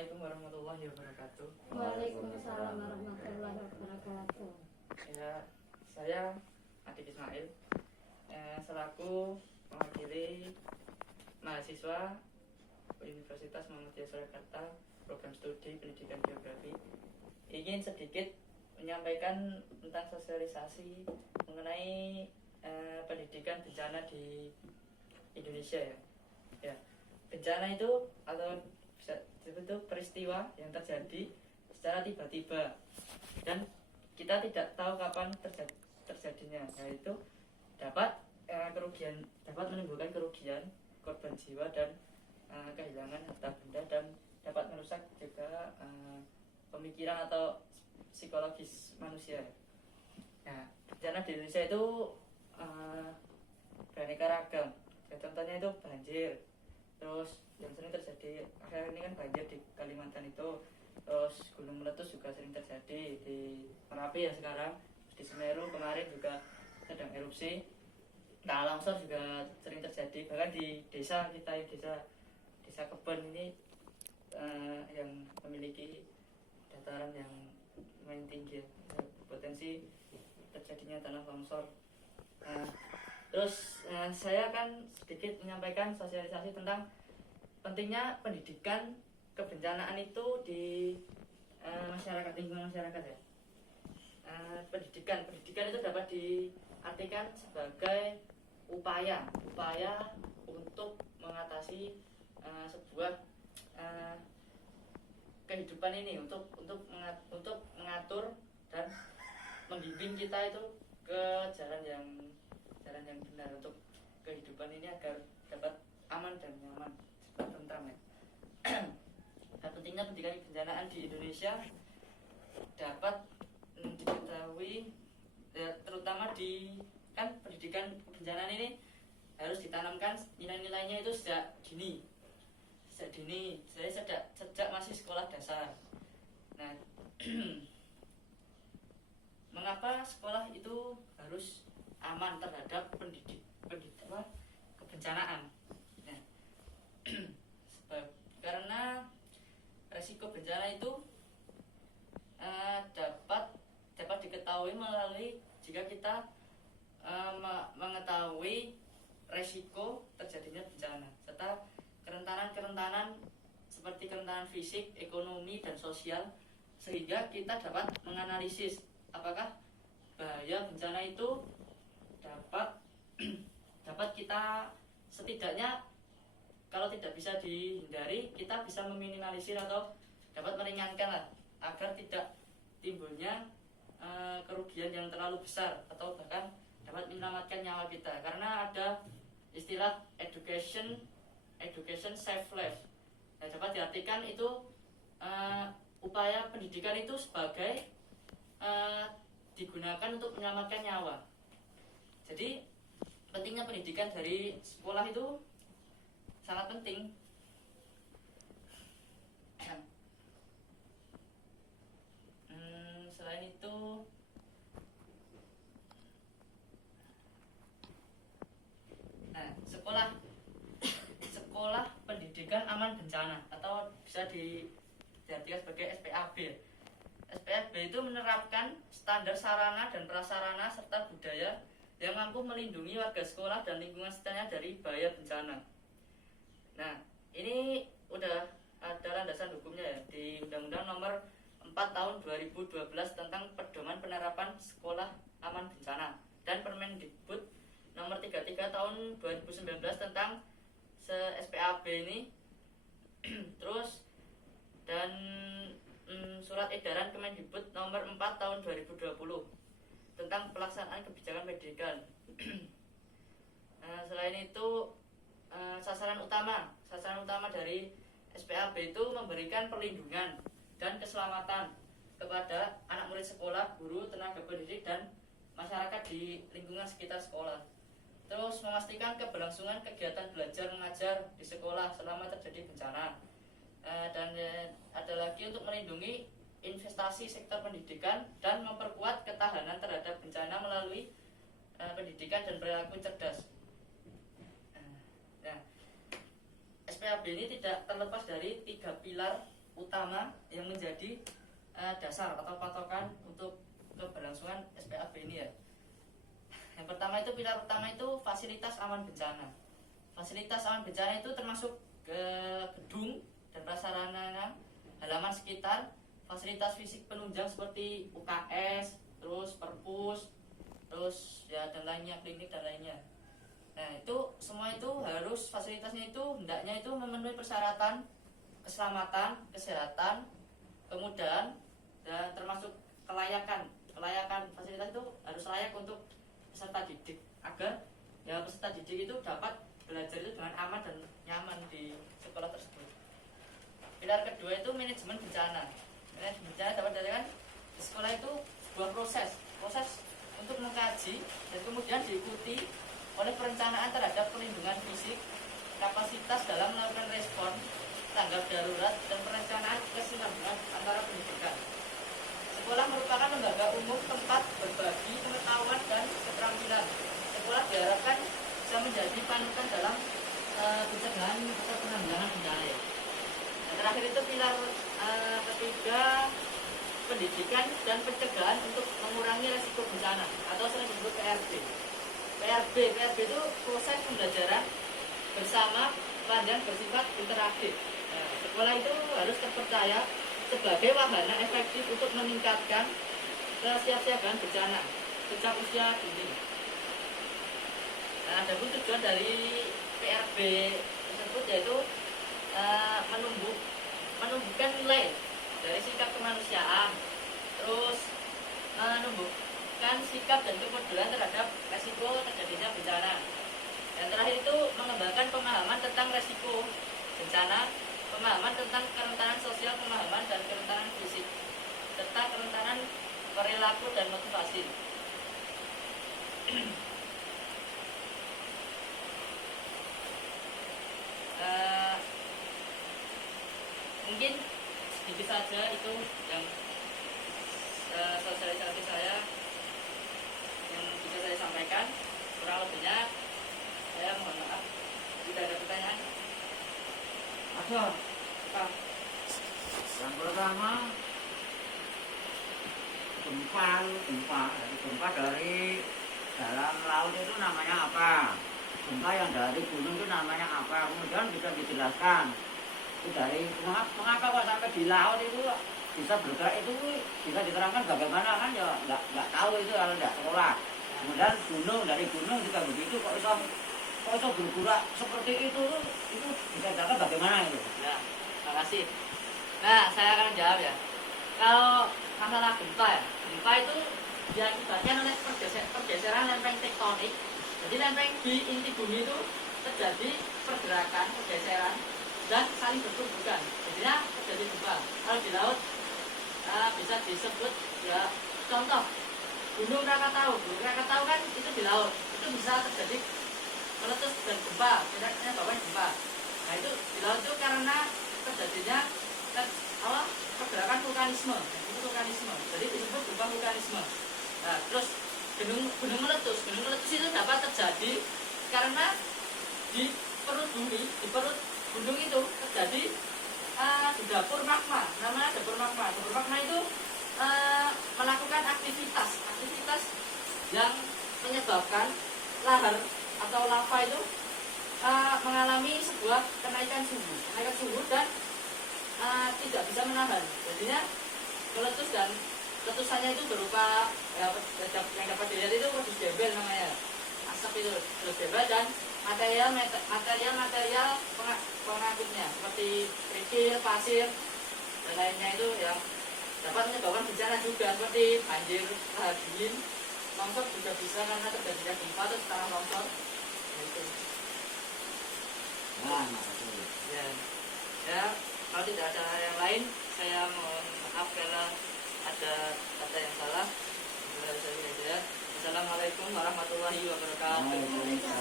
Assalamualaikum warahmatullahi wabarakatuh. Waalaikumsalam warahmatullahi wabarakatuh. Ya, saya Adik Ismail, selaku mewakili mahasiswa Universitas Muhammadiyah Surakarta program studi pendidikan geografi, ingin sedikit menyampaikan tentang sosialisasi mengenai pendidikan bencana di Indonesia ya. Ya, bencana itu atau bisa disebut itu peristiwa yang terjadi secara tiba-tiba dan kita tidak tahu kapan terjadinya, yaitu dapat menimbulkan kerugian, korban jiwa dan kehilangan harta benda, dan dapat merusak juga pemikiran atau psikologis manusia. Nah, bencana di Indonesia itu beraneka ragam. Ya, contohnya itu banjir, terus yang sering terjadi akhir ini kan banjir di Kalimantan itu, terus gunung meletus juga sering terjadi di Merapi ya sekarang, di Semeru kemarin juga sedang erupsi. Nah, longsor juga sering terjadi bahkan di desa kita, desa Kebon ini yang memiliki dataran yang lumayan tinggi ya, potensi terjadinya tanah longsor. Terus saya akan sedikit menyampaikan sosialisasi tentang pentingnya pendidikan kebencanaan itu di masyarakat, lingkungan masyarakat ya. Pendidikan itu dapat diartikan sebagai upaya untuk mengatasi sebuah kehidupan ini, untuk mengatur dan membimbing kita itu ke jalan yang benar untuk kehidupan ini agar dapat aman dan nyaman serta tentram ya. Dan pentingnya pendidikan kebencanaan di Indonesia dapat diketahui ya, terutama di kan pendidikan kebencanaan ini harus ditanamkan nilai-nilainya itu sejak dini. Saya sejak masih sekolah dasar. Nah, mengapa sekolah itu harus aman terhadap kebencanaan? Nah, karena resiko bencana itu dapat diketahui melalui jika kita mengetahui resiko terjadinya bencana serta kerentanan seperti kerentanan fisik, ekonomi, dan sosial, sehingga kita dapat menganalisis apakah bahaya bencana itu dapat kita setidaknya, kalau tidak bisa dihindari, kita bisa meminimalisir atau dapat meringankan lah, agar tidak timbulnya kerugian yang terlalu besar atau bahkan dapat menyelamatkan nyawa kita. Karena ada istilah education save life. Nah, dapat diartikan itu upaya pendidikan itu sebagai digunakan untuk menyelamatkan nyawa. Jadi pentingnya pendidikan dari sekolah itu sangat penting. Selain itu, nah, sekolah pendidikan aman bencana atau bisa diartikan sebagai SPAB. SPAB itu menerapkan standar sarana dan prasarana serta budaya yang mampu melindungi warga sekolah dan lingkungan sekitarnya dari bahaya bencana. Nah, ini udah ada landasan hukumnya ya di Undang-Undang Nomor 4 Tahun 2012 tentang Pedoman Penerapan Sekolah Aman Bencana, dan Permendikbud Nomor 33 Tahun 2019 tentang SPAB ini. Terus dan Surat Edaran Kemendikbud Nomor 4 Tahun 2020 tentang pelaksanaan kebijakan pendidikan. Selain itu, sasaran utama dari SPAB itu memberikan perlindungan dan keselamatan kepada anak murid sekolah, guru, tenaga pendidik, dan masyarakat di lingkungan sekitar sekolah. Terus memastikan keberlangsungan kegiatan belajar mengajar di sekolah selama terjadi bencana. Dan ada lagi untuk melindungi investasi sektor pendidikan dan memperkuat ketahanan terhadap bencana melalui pendidikan dan perilaku cerdas. Nah, SPAB ini tidak terlepas dari 3 pilar utama yang menjadi dasar atau patokan untuk keberlangsungan SPAB ini ya. Yang pertama itu pilar utama itu fasilitas aman bencana. Fasilitas aman bencana itu termasuk gedung dan prasarana, halaman sekitar, fasilitas fisik penunjang seperti UKS, terus perpus, terus ya dan lainnya, klinik dan lainnya. Nah itu semua itu harus fasilitasnya itu hendaknya itu memenuhi persyaratan keselamatan, kesehatan, kemudahan, dan termasuk kelayakan fasilitas itu harus layak untuk peserta didik agar ya peserta didik itu dapat belajar itu dengan aman dan nyaman di sekolah tersebut. Pilar kedua itu manajemen bencana. Manajemen bencana dapat dikatakan di sekolah itu sebuah proses untuk mengkaji dan kemudian diikuti oleh perencanaan terhadap perlindungan fisik, kapasitas dalam melakukan respon tanggap darurat, dan perencanaan kesinambungan antara pendidikan. Sekolah merupakan lembaga umum tempat berbagi pengetahuan dan keterampilan. Sekolah diharapkan bisa menjadi panutan dalam pencegahan atau penanggulangan bencana. Dan terakhir itu pilar ketiga, pendidikan dan pencegahan untuk mengurangi resiko bencana atau sering disebut PRB. PRB itu proses pembelajaran bersama dan bersifat interaktif. Nah, sekolah itu harus terpercaya sebagai wahana efektif untuk meningkatkan kesiapsiagaan bencana sejak usia dini. Nah, ada pun tujuan dari PRB tersebut yaitu menumbuhkan nilai dari sikap kemanusiaan, terus menumbuhkan sikap dan kepedulian terhadap resiko terjadinya bencana. Dan terakhir itu mengembangkan pemahaman tentang resiko bencana, pemahaman tentang kerentanan sosial, pemahaman dan kerentanan fisik, serta kerentanan perilaku dan motivasi. Mungkin sedikit saja itu yang sosialisasi saya yang bisa saya sampaikan. Kurang lebihnya saya mohon maaf. Tidak ada pertanyaan? Ada. Apa? Yang pertama gempa dari dalam laut itu namanya apa? Gempa yang dari gunung itu namanya apa? Kemudian bisa dijelaskan itu dari mengapa kok sampai di laut itu bisa bergerak, itu bisa diterangkan bagaimana, kan ya nggak tahu itu kalau nggak sekolah. Kemudian dari gunung juga begitu, kok bisa bergerak seperti itu bisa diterangkan bagaimana itu? Ya, terima kasih. Nah, saya akan jawab ya. Kalau masalah gempa itu diakibatkan oleh pergeseran lempeng tektonik. Jadi lempeng di inti bumi itu terjadi pergerakan, pergeseran, dan saling bertumbukan. Jadinya terjadi gempa. Kalau di laut bisa disebut ya, contoh Gunung Krakatau. Gunung Krakatau kan itu di laut, itu bisa terjadi meletus dan gempa, tidaknya bawahnya gempa. Nah itu di laut itu karena terjadinya pergerakan vulkanisme, jadi disebut gempa vulkanisme. Nah terus gunung meletus itu dapat terjadi karena di perut gunung itu terjadi di dapur magma, namanya dapur magma. Dapur magma itu melakukan aktivitas yang menyebabkan lahar atau lava itu mengalami sebuah kenaikan suhu dan tidak bisa menahan. Jadinya meletus, dan letusannya itu berupa yang dapat dilihat itu pedus debel namanya, asap itu pedus debel, dan material pengangkutnya seperti kerikil, pasir dan lainnya itu yang dapat menyebabkan bencana juga seperti banjir lahar dingin, longsor juga bisa karena terjadinya gempa atau tanah longsor. Gitu. Nah, makasih. Ya, kalau tidak ada yang lain, saya mohon maaf karena ada kata yang salah. Assalamualaikum warahmatullahi wabarakatuh. Waalaikumsalam.